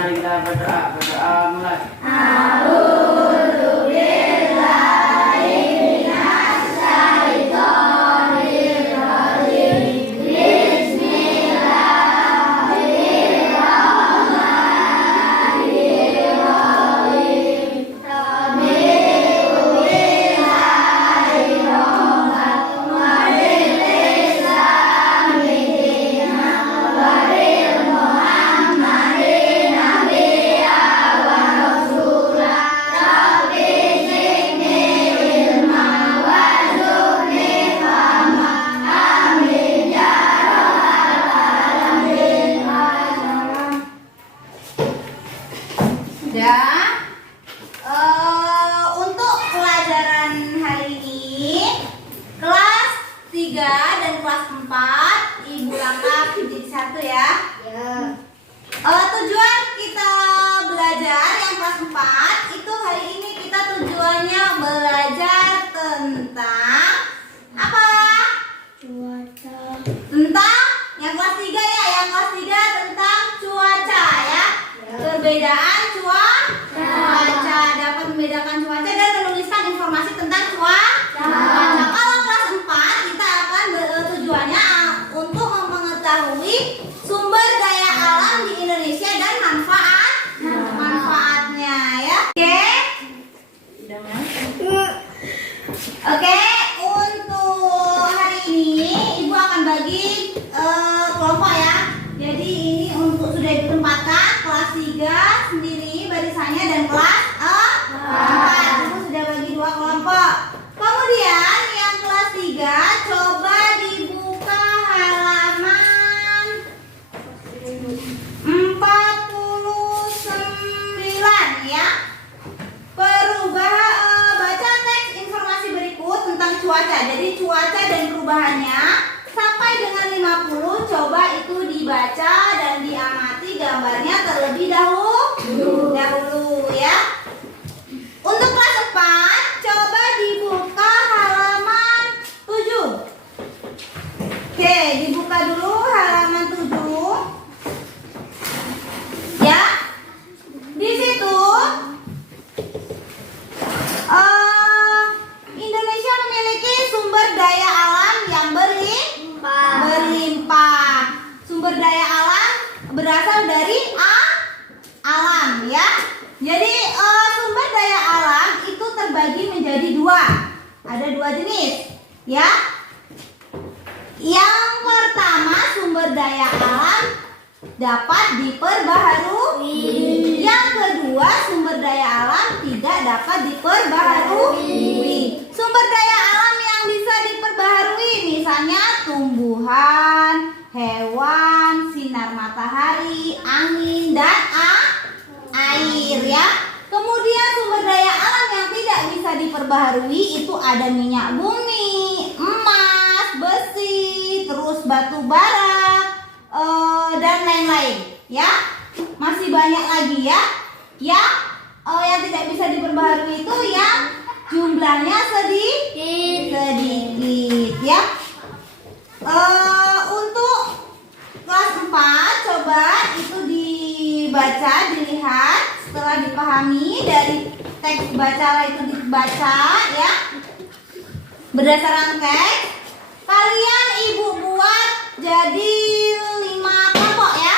mari kita berdoa. Berdoa mulai. Untuk pelajaran hari ini kelas 3 dan kelas 4 Ibu langkah jadi 1 ya. Tujuan kita belajar yang kelas 4 itu hari ini kita tujuannya belajar tentang apa? Cuaca. Tentang yang kelas 3 ya, yang kelas 3 tentang cuaca ya. Perbedaan cuaca, dapat membedakan cuaca dan menuliskan informasi tentang cuaca. Kalau kelas 4 kita akan tujuannya untuk mengetahui sumber daya alam di Indonesia dan manfaatnya ya. Oke, untuk hari ini Ibu akan bagi kelompok ya. Jadi ini untuk sudah ditempatkan kelas 3 sendiri barisannya dan kelas 4 Ibu sudah bagi 2 kelompok. Kemudian yang kelas 3 coba dibuka halaman 49 ya. Baca teks informasi berikut tentang cuaca. Jadi cuaca dan perubahannya sampai dengan 50 coba itu dibaca dan diamati gambarnya terlebih dahulu ya. Untuk kelas 4 coba dibuka halaman 7. Oke, dibuka dulu halaman 7 ya. Di situ Indonesia memiliki sumber daya alam yang berlimpah. Sumber daya alam berasal dari alam ya. Jadi sumber daya alam itu terbagi menjadi 2. Ada 2 jenis ya. Yang pertama sumber daya alam dapat diperbaharui. Yang kedua sumber daya alam tidak dapat diperbaharui. Sumber daya alam yang bisa diperbaharui misalnya tumbuhan, hewan, sinar matahari, angin, dan air ya. Kemudian sumber daya alam yang tidak bisa diperbaharui itu ada minyak bumi, emas, besi, terus batu bara, dan lain-lain ya. Masih banyak lagi ya. Yang tidak bisa diperbaharui itu yang jumlahnya sedikit ya. Untuk kelas 4 coba itu dibaca, dilihat, setelah dipahami dari teks bacalah itu dibaca ya. Berdasarkan teks kalian Ibu buat jadi 5 kelompok ya.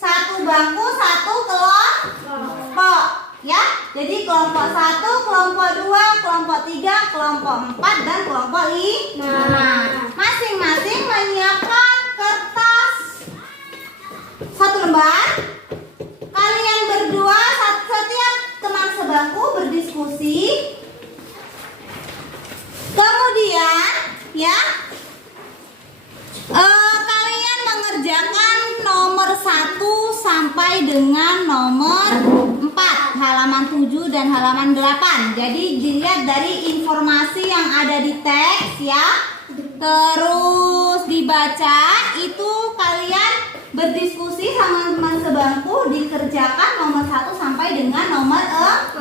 1 bangku, 1 kelompok ya. Jadi kelompok 1, kelompok 2, kelompok 3, kelompok 4 dan kelompok 5. Masing-masing menyiapkan kertas 1 lembar. Kalian berdua setiap teman sebangku berdiskusi. Kemudian ya kalian mengerjakan nomor 1 sampai dengan nomor 4, halaman 7 dan halaman 8. Jadi dilihat dari informasi yang ada di teks ya. Terus dibaca, itu kalian berdiskusi sama teman sebangku, dikerjakan nomor 1 sampai dengan nomor 4.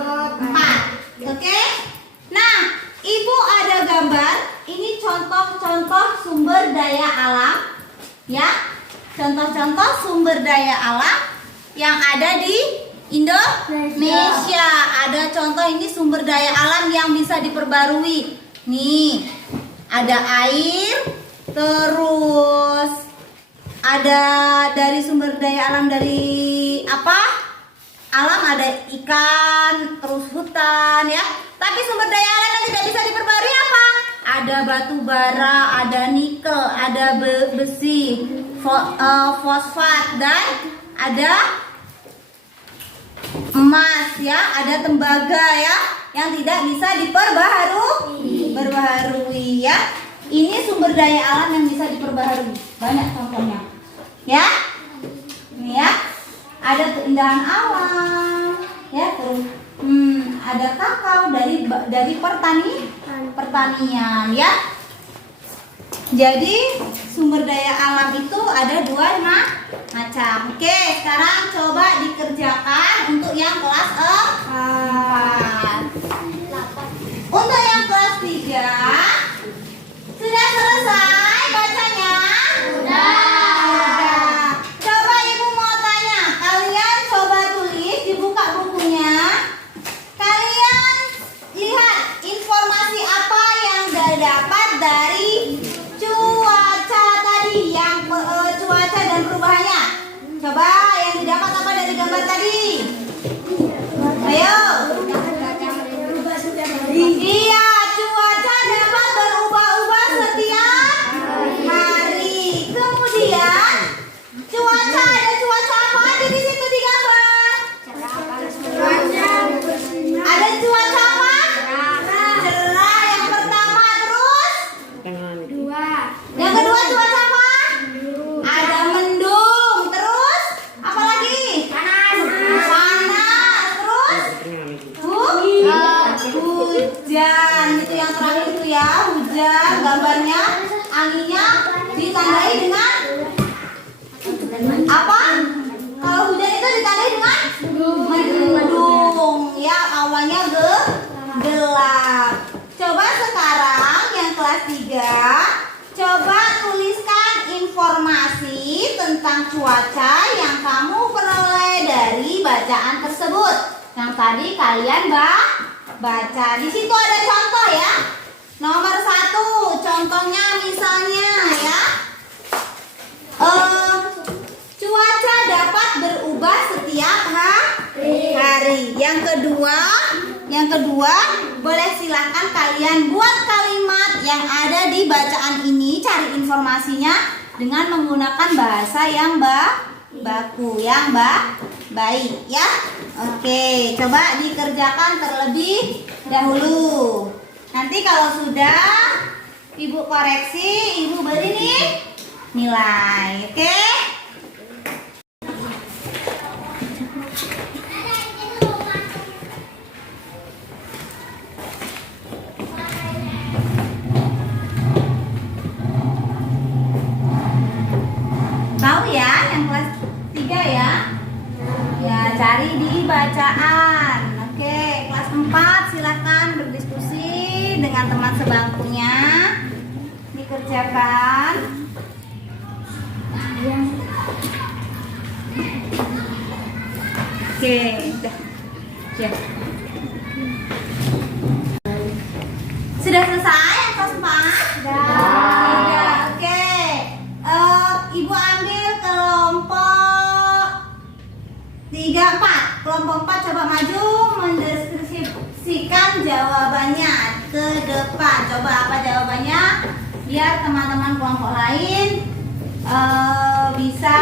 Oke? Nah, Ibu ada gambar. Ini contoh-contoh sumber daya alam ya. Contoh-contoh sumber daya alam yang ada di Indonesia. Ada contoh ini sumber daya alam yang bisa diperbarui. Nih, ada air, terus ada dari sumber daya alam dari apa? Alam ada ikan, terus hutan ya. Tapi sumber daya alam yang tidak bisa diperbarui apa? Ada batu bara, ada nikel, ada besi, fosfat, dan ada emas ya, ada tembaga ya, yang tidak bisa diperbaharui ya. Ini sumber daya alam yang bisa diperbaharui. Banyak contohnya. Ya. Ini ya. Ada keindahan alam ya, terus ada kakao dari pertanian ya. Jadi sumber daya alam itu ada dua macam. Oke, sekarang coba dikerjakan untuk yang kelas 4. Untuk yang kelas 3 sudah selesai bacanya? Sudah. Coba ibu mau tanya, kalian coba tulis, dibuka bukunya. Kalian lihat informasi apa yang dapat dari cuaca tadi, yang cuaca dan perubahannya. Coba yang didapat apa dari gambar tadi? Ayo. Iya, cuaca dapat berubah-ubah setiap hari. Kemudian cuaca, ada cuaca apa aja di situ di gambar? Ada cuaca apa? Cerah yang pertama, terus? Yang kedua cuaca apa? Ada mendung, terus? Apa lagi? Panas, terus? Hujan, itu yang terakhir itu ya, hujan. Gambarnya, anginnya ditandai dengan apa? Kalau hujan itu ditandai dengan mendung, ya, awannya gelap. Coba sekarang yang kelas 3, coba tuliskan informasi tentang cuaca yang kamu peroleh dari bacaan tersebut. Yang tadi kalian baca. Di situ ada contoh ya. Nomor 1, contohnya misalnya ya. Cuaca dapat berubah setiap hari. Yang kedua, boleh silahkan kalian buat kalimat yang ada di bacaan ini, cari informasinya dengan menggunakan bahasa yang baku, yang baik ya. Oke, coba dikerjakan terlebih dahulu. Nanti kalau sudah ibu koreksi, ibu beri nih nilai. Oke? Tahu ya yang kelas 3 ya? Ya, cari di bacaan. Oke, kelas 4 silakan berdiskusi dengan teman sebangkunya. Dikerjakan. Oke, udah. Ya. Sudah selesai yang kelas 4? Sudah. Oke. Ibu ambil kelompok 3, 4. Kelompok 4 coba maju mendeskripsikan jawabannya ke depan. Coba apa jawabannya? Biar teman-teman kelompok lain bisa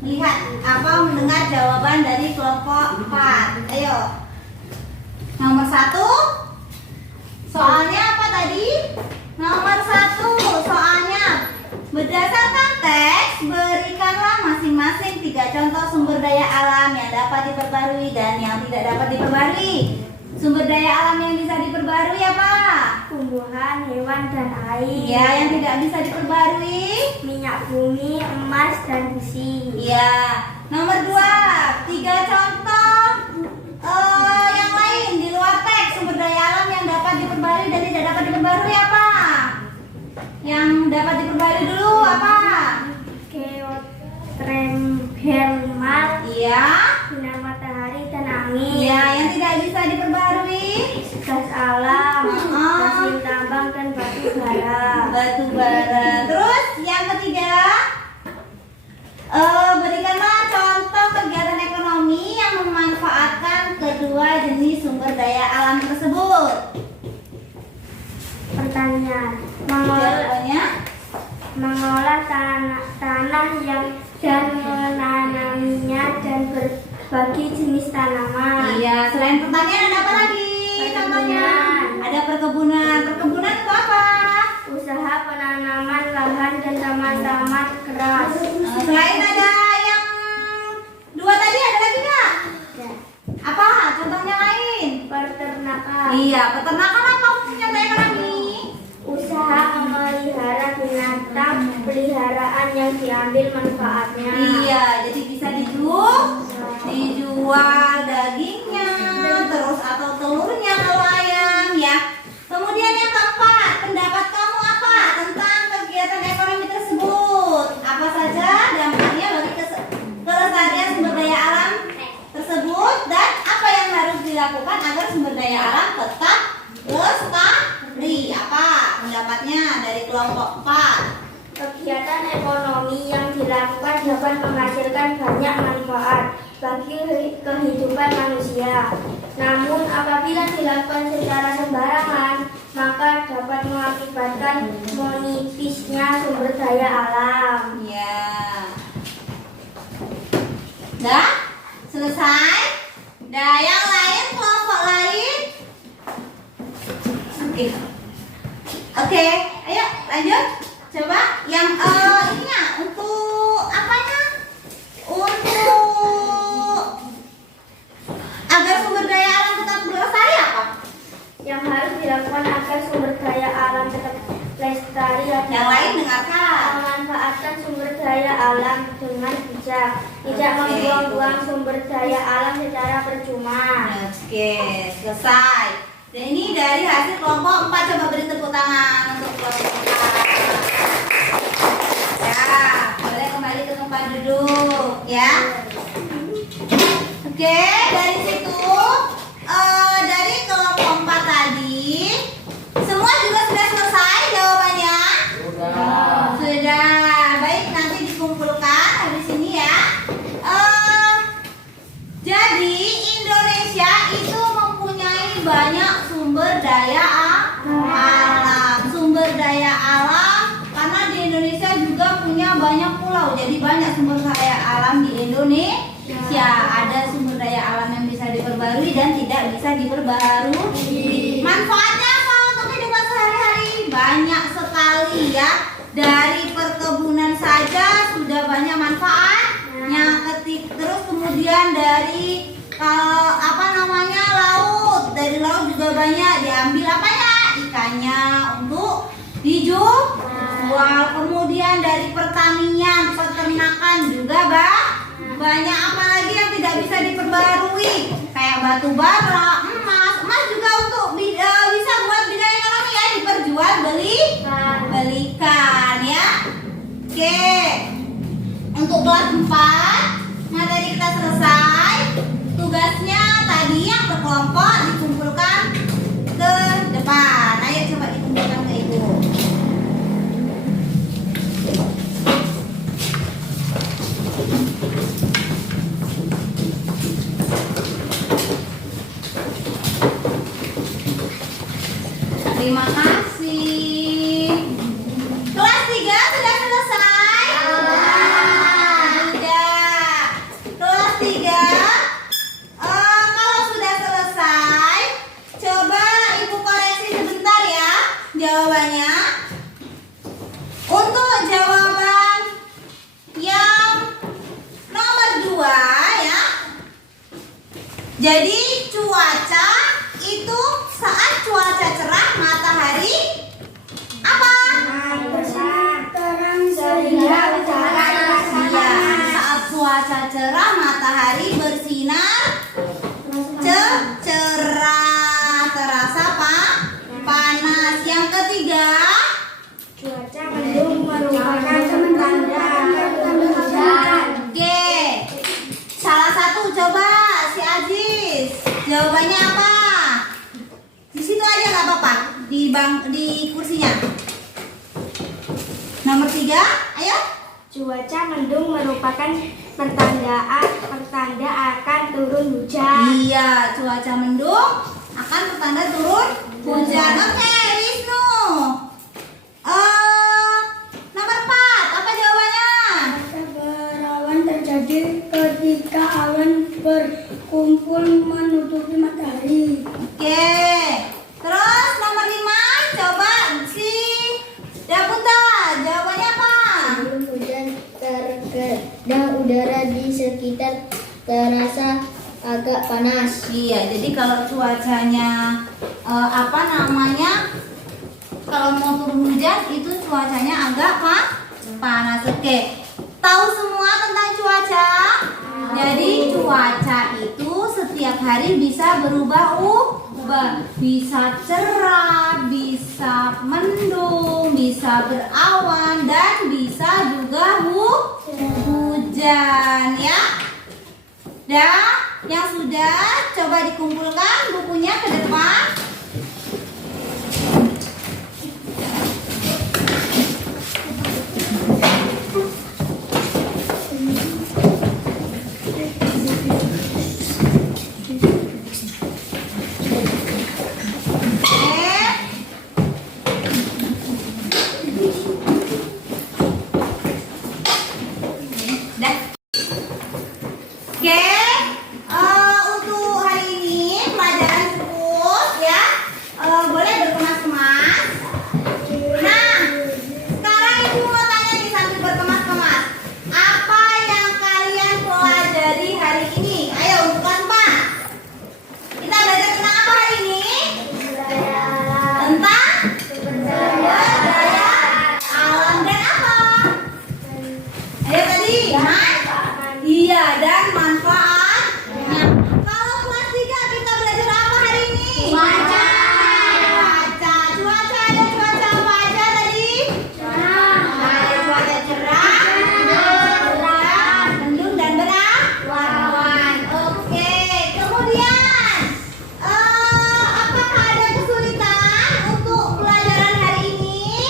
melihat apa mendengar jawaban dari kelompok 4. Ayo. Nomor 1. Soalnya apa tadi? Nomor 1 soalnya berdasarkan teks berikanlah masing-masing 3 contoh sumber daya alam yang dapat diperbarui dan yang tidak dapat diperbarui. Sumber daya alam yang bisa diperbarui apa? Tumbuhan, hewan, dan air. Ya, yang tidak bisa diperbarui Minyak bumi, emas, dan besi. ya. Nomor 2, 3 contoh yang lain di luar teks sumber daya alam yang dapat diperbarui dan tidak dapat diperbarui apa? Yang dapat diperbarui dulu apa? Geothermal. Iya. kedua jenis sumber daya alam tersebut? Pertanyaan. Jawabannya? Mengolah tanah yang dan menanaminya dan berbagai jenis tanaman. Iya, selain pertanian ada apa lagi? Contohnya ada perkebunan. Perkebunan itu apa? Usaha penanaman lahan dan taman-taman keras. Selain ada yang dua tadi ada lagi nggak? Apa? Contohnya lain? Peternakan. Iya, peternakan apa fungsinya kayak kami? Usaha memelihara binatang peliharaan yang diambil manfaatnya. Iya, jadi bisa dijual dagingnya, terus atau telurnya kalau ayam ya. Kemudian yang keempat, pendapat kamu apa tentang kegiatan ekonomi tersebut? Apa saja dampaknya bagi kelestarian sumber daya alam tersebut dan apa yang harus dilakukan agar sumber daya alam tetap lestari? Apa pendapatnya dari kelompok 4? Kegiatan ekonomi yang dilakukan dapat menghasilkan banyak manfaat bagi kehidupan manusia. Namun apabila dilakukan secara sembarangan, maka dapat mengakibatkan menipisnya sumber daya alam. Ya. Dah? Selesai? Dah, yang lain, kelompok lain? Oke, ayo lanjut. Coba yang ininya untuk apanya? Untuk agar sumber daya alam tetap lestari apa? Yang harus dilakukan agar sumber daya alam tetap lestari adalah Yang lain dengarkan. memanfaatkan sumber daya alam dengan bijak, tidak membuang-buang sumber daya alam secara percuma. Oke, selesai. Dan ini dari hasil kelompok 4. Coba beri tepuk tangan untuk kelompok 4. Ya, boleh kembali ke tempat duduk ya. Oke, dari situ dari kelompok 4 tadi semua juga sudah selesai jawabannya? Sudah. Baik, nanti dikumpulkan habis ini ya. Jadi Indonesia itu mempunyai banyak sumber daya alam. Sumber daya alam karena di Indonesia juga punya banyak pulau. Jadi banyak sumber daya alam di Indonesia. Ada sumber daya alam yang bisa diperbarui dan tidak bisa diperbarui. Manfaatnya apa untuk kehidupan sehari-hari? Banyak sekali ya. Dari perkebunan saja sudah banyak manfaatnya. Terus kemudian dari laut. Dari laut juga banyak diambil apanya? Ikannya untuk dijual. Kemudian dari pertanian, peternakan juga banyak. Apalagi yang tidak bisa diperbarui kayak batu bara, emas juga untuk bisa buat bidang ekonomi ya, diperjual belikan ya. Oke, untuk kelas 4 materi kita selesai. Tugasnya tadi yang berkelompok dikumpulkan ke depan. Ayo coba dikumpulkan ke ibu. Terima kasih. Kelas 3 sudah selesai? Sudah. Kelas 3 kalau sudah selesai, coba ibu koreksi sebentar ya jawabannya. Untuk jawaban yang nomor 2 ya. Jadi cuaca itu saat cuaca cerah matahari apa? Terang sehingga cahaya Saat cuaca cerah matahari bersinar cerah, terasa panas. Yang ketiga, cuaca mendung merupakan tanda hujan. Oke, salah satu coba si Aziz jawabannya apa? Di situ aja nggak apa-apa, di kursinya. Nomor 3, ayo. Cuaca mendung merupakan pertanda akan turun hujan. Iya, cuaca mendung akan pertanda turun hujan. Oke, Wisnu. Nomor 4, apa jawabannya? Cuaca berawan terjadi ketika awan berkumpul menutupi matahari. Oke. Terus nomor 5, coba si Daputa, jawabannya apa? Sebelum hujan terkadang udara di sekitar terasa agak panas. Iya, jadi kalau cuacanya kalau mau turun hujan itu cuacanya agak panas. Oke. Tahu semua tentang cuaca? Jadi cuaca itu setiap hari bisa berubah-ubah. Bisa cerah, bisa mendung, bisa berawan, dan bisa juga hujan ya. Dan yang sudah coba dikumpulkan bukunya ke depan. Untuk hari ini pelajaran cukup ya. Boleh berkemas-kemas. Nah, sekarang ibu mau tanya nih sambil berkemas-kemas. Apa yang kalian pelajari hari ini? Ayo untuk kelas 4. Kita belajar tentang apa hari ini? Tentang sumber daya alam dan apa? Ayo tadi, iya, dan manfaatnya. Kalau kelas 3 kita belajar apa hari ini? Cuaca. Cuaca ada cuaca apa aja tadi? Ada cuaca cerah, mendung dan berawan. Oke, kemudian apakah ada kesulitan untuk pelajaran hari ini?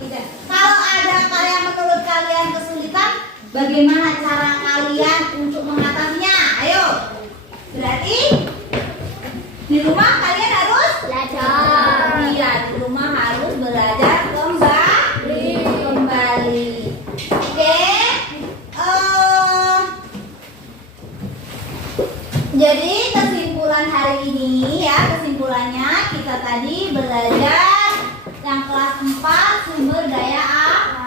Tidak. Kalau ada kalian menurut kalian kesulitan, bagaimana cara kalian untuk mengatasinya? Ayo. Berarti di rumah kalian harus Belajar. Iya, di rumah harus belajar kembali. Oke. Jadi kesimpulan hari ini ya, kesimpulannya kita tadi belajar yang kelas 4 sumber daya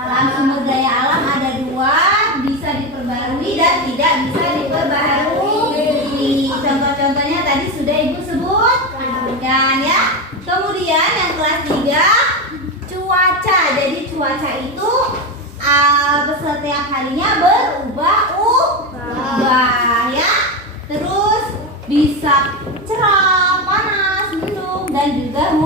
alam. Sumber daya alam ada 2, bisa diperbarui dan tidak bisa diperbarui. Contoh-contohnya tadi sudah ibu sebutkan ya. Kemudian yang kelas 3 cuaca. Jadi cuaca itu setiap harinya berubah-ubah ya. Terus bisa cerah, panas, mendung, dan juga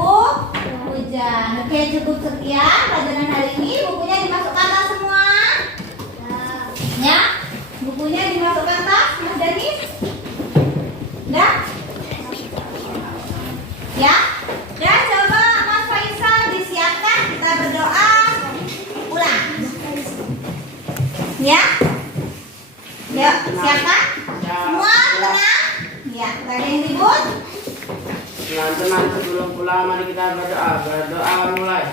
hujan. Oke, cukup sekian pelajaran hari ini. Bukunya dimasukkan tas semua? Ya, bukunya dimasukkan tas, Mas Danis? Udah? Ya? Ya, coba Mas Faisal disiapkan, kita berdoa. Ulang. Ya? Yuk, siapkan? Semua tenang? Ya, gak ada yang ribut? Tenang sebelum pulang mari kita berdoa. Berdoa mulai.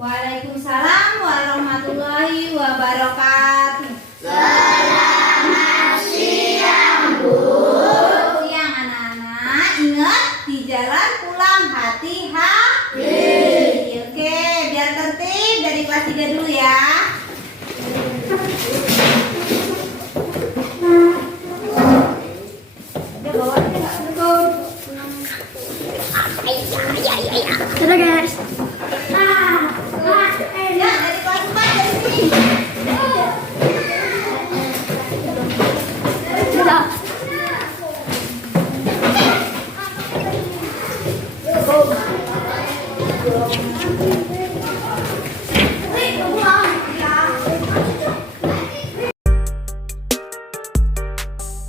Waalaikumsalam warahmatullahi wabarakatuh. Selamat siang, Bu. Siang anak-anak. Ingat di jalan pulang hati-hati. Oke, biar tertib dari kelas 3 dulu ya. Dadah guys.